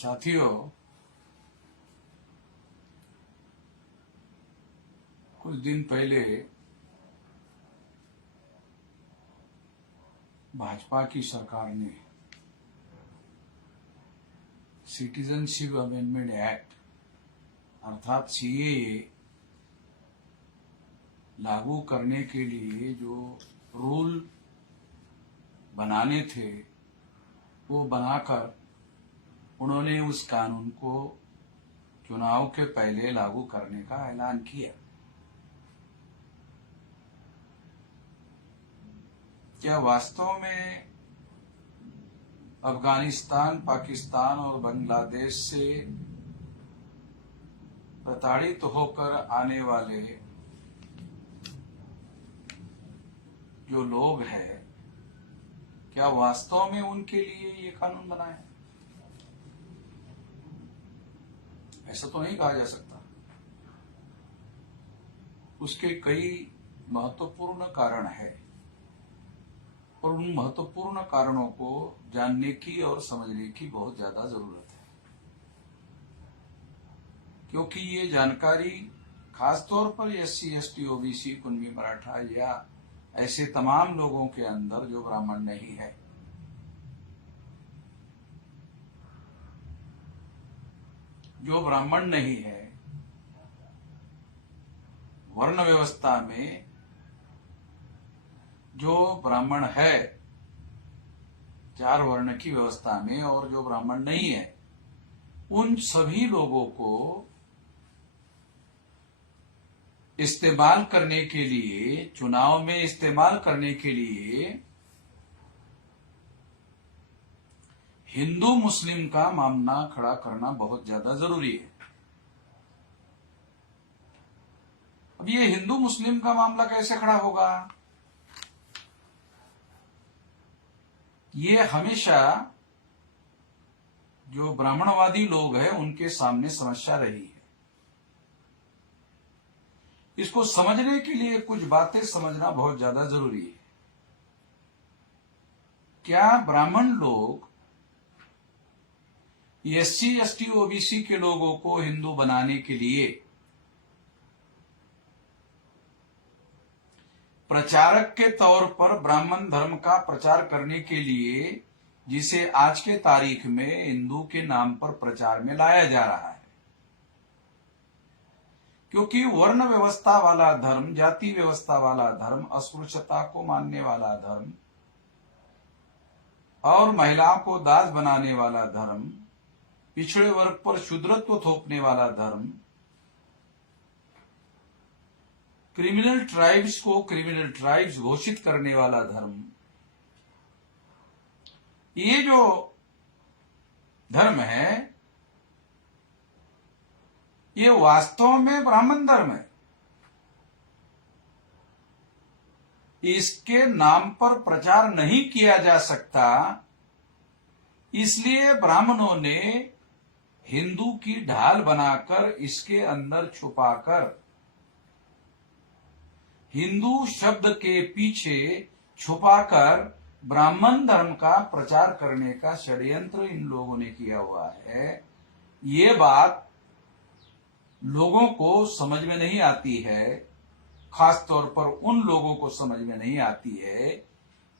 साथियों, कुछ दिन पहले भाजपा की सरकार ने सिटीजनशिप अमेंडमेंट एक्ट अर्थात सीएए लागू करने के लिए जो रूल बनाने थे वो बनाकर उन्होंने उस कानून को चुनाव के पहले लागू करने का ऐलान किया। क्या वास्तव में अफगानिस्तान, पाकिस्तान और बांग्लादेश से प्रताड़ित होकर आने वाले जो लोग हैं, क्या वास्तव में उनके लिए ये कानून बना है? ऐसा तो नहीं कहा जा सकता। उसके कई महत्वपूर्ण कारण हैं और उन महत्वपूर्ण कारणों को जानने की और समझने की बहुत ज्यादा जरूरत है, क्योंकि ये जानकारी खासतौर पर SC, ST, OBC, Kunbi, Maratha या ऐसे तमाम लोगों के अंदर जो ब्राह्मण नहीं है, जो ब्राह्मण नहीं है, वर्ण व्यवस्था में जो ब्राह्मण है, 4 वर्ण की व्यवस्था में, और जो ब्राह्मण नहीं है, उन सभी लोगों को इस्तेमाल करने के लिए, चुनाव में इस्तेमाल करने के लिए हिंदू मुस्लिम का मामला खड़ा करना बहुत ज्यादा जरूरी है। अब ये हिंदू मुस्लिम का मामला कैसे खड़ा होगा? ये हमेशा जो ब्राह्मणवादी लोग हैं उनके सामने समस्या रही है। इसको समझने के लिए कुछ बातें समझना बहुत ज्यादा जरूरी है। क्या ब्राह्मण लोग SC, ST, OBC के लोगों को हिंदू बनाने के लिए प्रचारक के तौर पर ब्राह्मण धर्म का प्रचार करने के लिए, जिसे आज के तारीख में हिंदू के नाम पर प्रचार में लाया जा रहा है, क्योंकि वर्ण व्यवस्था वाला धर्म, जाति व्यवस्था वाला धर्म, अस्पृश्यता को मानने वाला धर्म और महिलाओं को दास बनाने वाला धर्म, पिछड़े वर्ग पर शूद्रत्व थोपने वाला धर्म, क्रिमिनल ट्राइब्स को क्रिमिनल ट्राइब्स घोषित करने वाला धर्म, ये जो धर्म है ये वास्तव में ब्राह्मण धर्म है। इसके नाम पर प्रचार नहीं किया जा सकता, इसलिए ब्राह्मणों ने हिंदू की ढाल बनाकर इसके अंदर छुपाकर हिंदू शब्द के पीछे छुपाकर ब्राह्मण धर्म का प्रचार करने का षड्यंत्र इन लोगों ने किया हुआ है। ये बात लोगों को समझ में नहीं आती है, खास तौर पर उन लोगों को समझ में नहीं आती है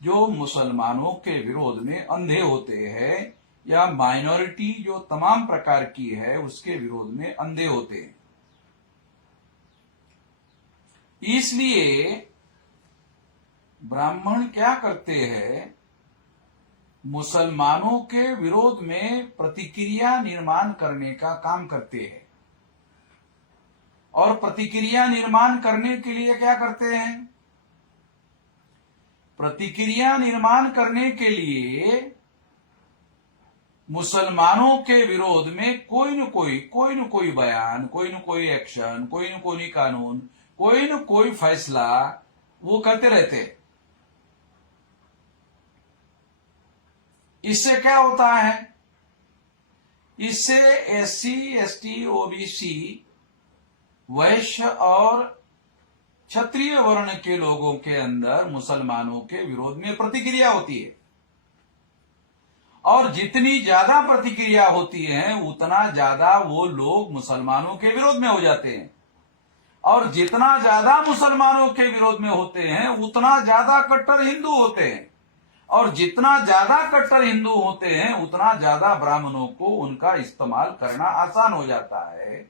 जो मुसलमानों के विरोध में अंधे होते हैं, या माइनॉरिटी जो तमाम प्रकार की है उसके विरोध में अंधे होते हैं। इसलिए ब्राह्मण क्या करते हैं, मुसलमानों के विरोध में प्रतिक्रिया निर्माण करने का काम करते हैं, और प्रतिक्रिया निर्माण करने के लिए क्या करते हैं? प्रतिक्रिया निर्माण करने के लिए मुसलमानों के विरोध में कोई न कोई बयान, कोई न कोई एक्शन, कोई न कोई कानून, कोई न कोई फैसला वो करते रहते। इससे क्या होता है? इससे SC, ST, OBC, वैश्य और क्षत्रिय वर्ण के लोगों के अंदर मुसलमानों के विरोध में प्रतिक्रिया होती है, और जितनी ज्यादा प्रतिक्रिया होती है उतना ज्यादा वो लोग मुसलमानों के विरोध में हो जाते हैं, और जितना ज्यादा मुसलमानों के विरोध में होते हैं उतना ज्यादा कट्टर हिंदू होते हैं, और जितना ज्यादा कट्टर हिंदू होते हैं उतना ज्यादा ब्राह्मणों को उनका इस्तेमाल करना आसान हो जाता है।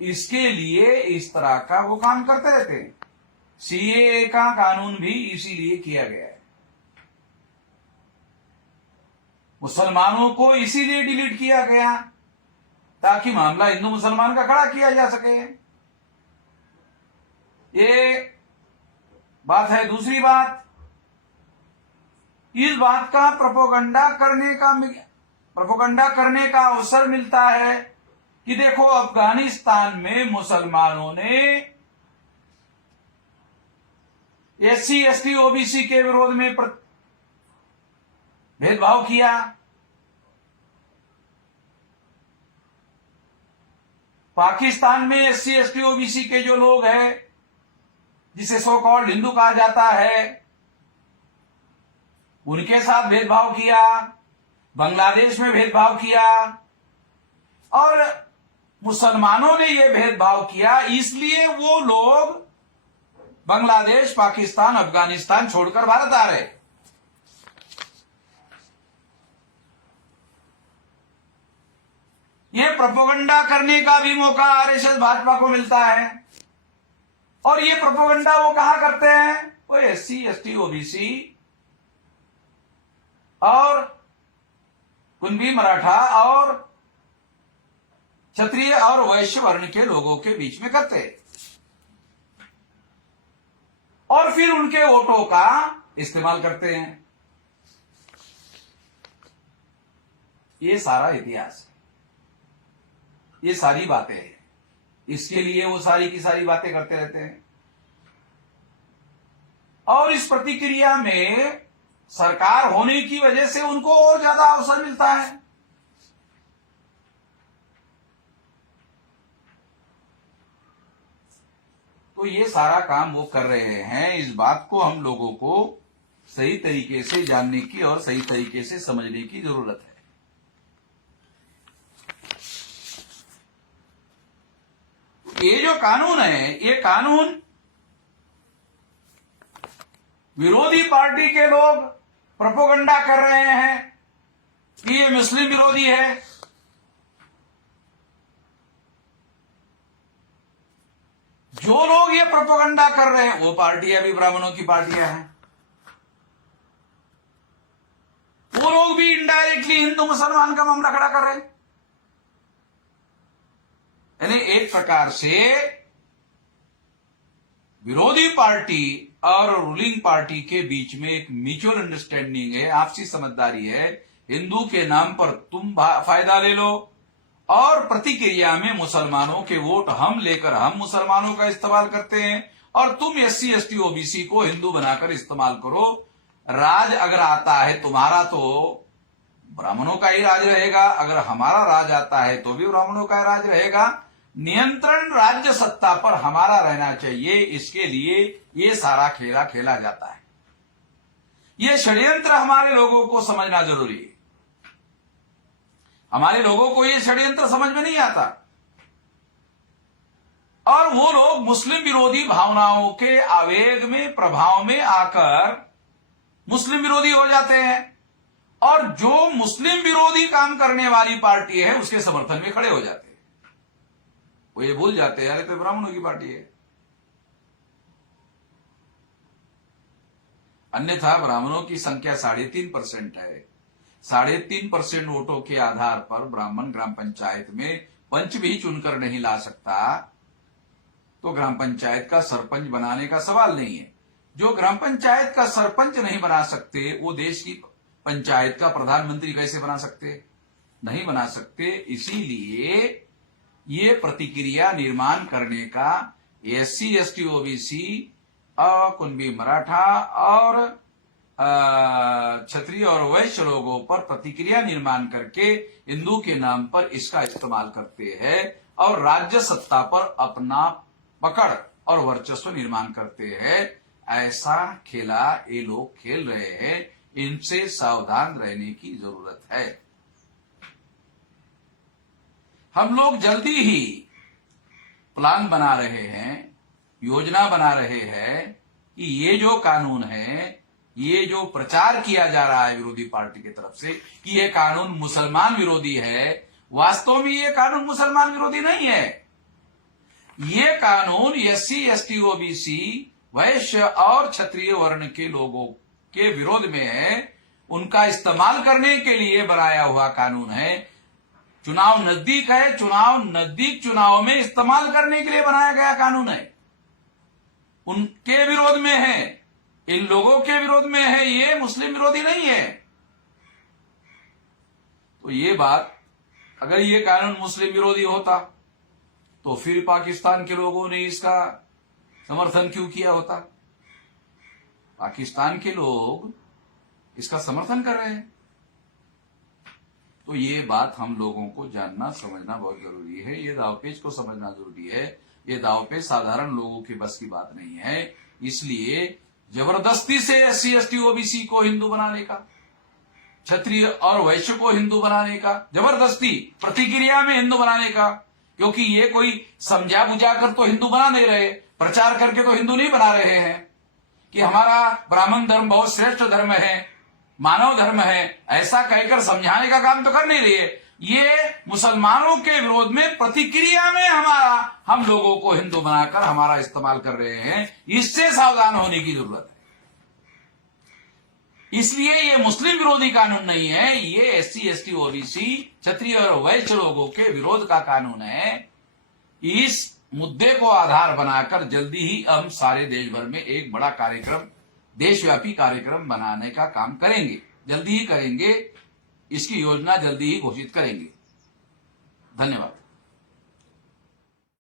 इसके लिए इस तरह का वो काम करते रहते हैं। सीएए का कानून भी इसीलिए किया गया है, मुसलमानों को इसीलिए डिलीट किया गया ताकि मामला हिंदू मुसलमान का खड़ा किया जा सके। ये बात है। दूसरी बात, इस बात का प्रोपोगंडा करने का अवसर मिलता है कि देखो अफगानिस्तान में मुसलमानों ने एससी एसटी ओबीसी के विरोध में भेदभाव किया, पाकिस्तान में एससी एसटी ओबीसी के जो लोग हैं जिसे सो कॉल्ड हिंदू कहा जाता है उनके साथ भेदभाव किया, बांग्लादेश में भेदभाव किया, और मुसलमानों ने यह भेदभाव किया इसलिए वो लोग बांग्लादेश, पाकिस्तान, अफगानिस्तान छोड़कर भारत आ रहे। ये प्रोपेगेंडा करने का भी मौका आरएसएस भाजपा को मिलता है, और ये प्रोपेगेंडा वो कहां करते हैं? वो एससी एसटी ओबीसी और कुणबी मराठा और क्षत्रिय और वैश्य वर्ण के लोगों के बीच में करते, और फिर उनके वोटों का इस्तेमाल करते हैं। ये सारा इतिहास है, ये सारी बातें हैं, इसके लिए वो सारी की सारी बातें करते रहते हैं। और इस प्रतिक्रिया में सरकार होने की वजह से उनको और ज्यादा अवसर मिलता है। तो ये सारा काम वो कर रहे हैं। इस बात को हम लोगों को सही तरीके से जानने की और सही तरीके से समझने की जरूरत है। ये जो कानून है, ये कानून विरोधी पार्टी के लोग प्रोपेगेंडा कर रहे हैं कि ये मुस्लिम विरोधी है। जो लोग ये प्रोपेगेंडा कर रहे हैं वो पार्टियां भी ब्राह्मणों की पार्टियां हैं, वो लोग भी इनडायरेक्टली हिंदू मुसलमान का मामला खड़ा कर रहे हैं। यानी एक प्रकार से विरोधी पार्टी और रूलिंग पार्टी के बीच में एक म्यूचुअल अंडरस्टैंडिंग है, आपसी समझदारी है। हिंदू के नाम पर तुम फायदा ले लो और प्रतिक्रिया में मुसलमानों के वोट हम लेकर हम मुसलमानों का इस्तेमाल करते हैं, और तुम एससी एसटी ओबीसी को हिंदू बनाकर इस्तेमाल करो। राज अगर आता है तुम्हारा तो ब्राह्मणों का ही राज रहेगा, अगर हमारा राज आता है तो भी ब्राह्मणों का राज रहेगा। नियंत्रण राज्य सत्ता पर हमारा रहना चाहिए, इसके लिए ये सारा खेला खेला जाता है। ये षड्यंत्र हमारे लोगों को समझना जरूरी है। हमारे लोगों को ये षड्यंत्र समझ में नहीं आता, और वो लोग मुस्लिम विरोधी भावनाओं के आवेग में, प्रभाव में आकर मुस्लिम विरोधी हो जाते हैं, और जो मुस्लिम विरोधी काम करने वाली पार्टी है उसके समर्थन में खड़े हो जाते हैं। वो ये भूल जाते हैं यार तो ब्राह्मणों की पार्टी है। अन्यथा ब्राह्मणों की संख्या 3.5% है। 3.5% वोटों के आधार पर ब्राह्मण ग्राम पंचायत में पंच भी चुनकर नहीं ला सकता, तो ग्राम पंचायत का सरपंच बनाने का सवाल नहीं है। जो ग्राम पंचायत का सरपंच नहीं बना सकते वो देश की पंचायत का प्रधानमंत्री कैसे बना सकते? नहीं बना सकते। इसीलिए ये प्रतिक्रिया निर्माण करने का एससी एसटी ओबीसी और कुणबी मराठा और क्षत्रिय और वैश्य लोगों पर प्रतिक्रिया निर्माण करके हिंदू के नाम पर इसका इस्तेमाल करते हैं और राज्य सत्ता पर अपना पकड़ और वर्चस्व निर्माण करते हैं। ऐसा खेला ये लोग खेल रहे हैं, इनसे सावधान रहने की जरूरत है। हम लोग जल्दी ही प्लान बना रहे हैं, योजना बना रहे हैं कि ये जो कानून है, ये जो प्रचार किया जा रहा है विरोधी पार्टी की तरफ से कि ये कानून मुसलमान विरोधी है, वास्तव में ये कानून मुसलमान विरोधी नहीं है। ये कानून एससी, एसटी, ओबीसी, वैश्य और क्षत्रिय वर्ण के लोगों के विरोध में है। उनका इस्तेमाल करने के लिए बनाया हुआ कानून है। चुनाव नजदीक है, चुनाव में इस्तेमाल करने के लिए बनाया गया कानून है। उनके विरोध में है, इन लोगों के विरोध में है, ये मुस्लिम विरोधी नहीं है। तो ये बात, अगर ये कानून मुस्लिम विरोधी होता तो फिर पाकिस्तान के लोगों ने इसका समर्थन क्यों किया होता? पाकिस्तान के लोग इसका समर्थन कर रहे हैं। तो ये बात हम लोगों को जानना समझना बहुत जरूरी है। ये दावपेच को समझना जरूरी है। ये दावपेच साधारण लोगों की बस की बात नहीं है। इसलिए जबरदस्ती से एससी, एसटी, ओबीसी को हिंदू बनाने का, क्षत्रिय और वैश्य को हिंदू बनाने का, जबरदस्ती प्रतिक्रिया में हिंदू बनाने का, क्योंकि ये कोई समझा बुझा कर तो हिंदू बना नहीं रहे, प्रचार करके तो हिंदू नहीं बना रहे हैं कि हमारा ब्राह्मण धर्म बहुत श्रेष्ठ धर्म है, मानव धर्म है, ऐसा कहकर समझाने का काम तो कर नहीं रही है। ये मुसलमानों के विरोध में प्रतिक्रिया में हम लोगों को हिंदू बनाकर हमारा इस्तेमाल कर रहे हैं। इससे सावधान होने की जरूरत है। इसलिए ये मुस्लिम विरोधी कानून नहीं है, ये एससी, एसटी, ओबीसी, क्षत्रिय और वैश्य लोगों के विरोध का कानून है। इस मुद्दे को आधार बनाकर जल्दी ही हम सारे देश भर में एक बड़ा कार्यक्रम, देशव्यापी कार्यक्रम बनाने का काम करेंगे। जल्दी ही करेंगे, इसकी योजना जल्दी ही घोषित करेंगे। धन्यवाद।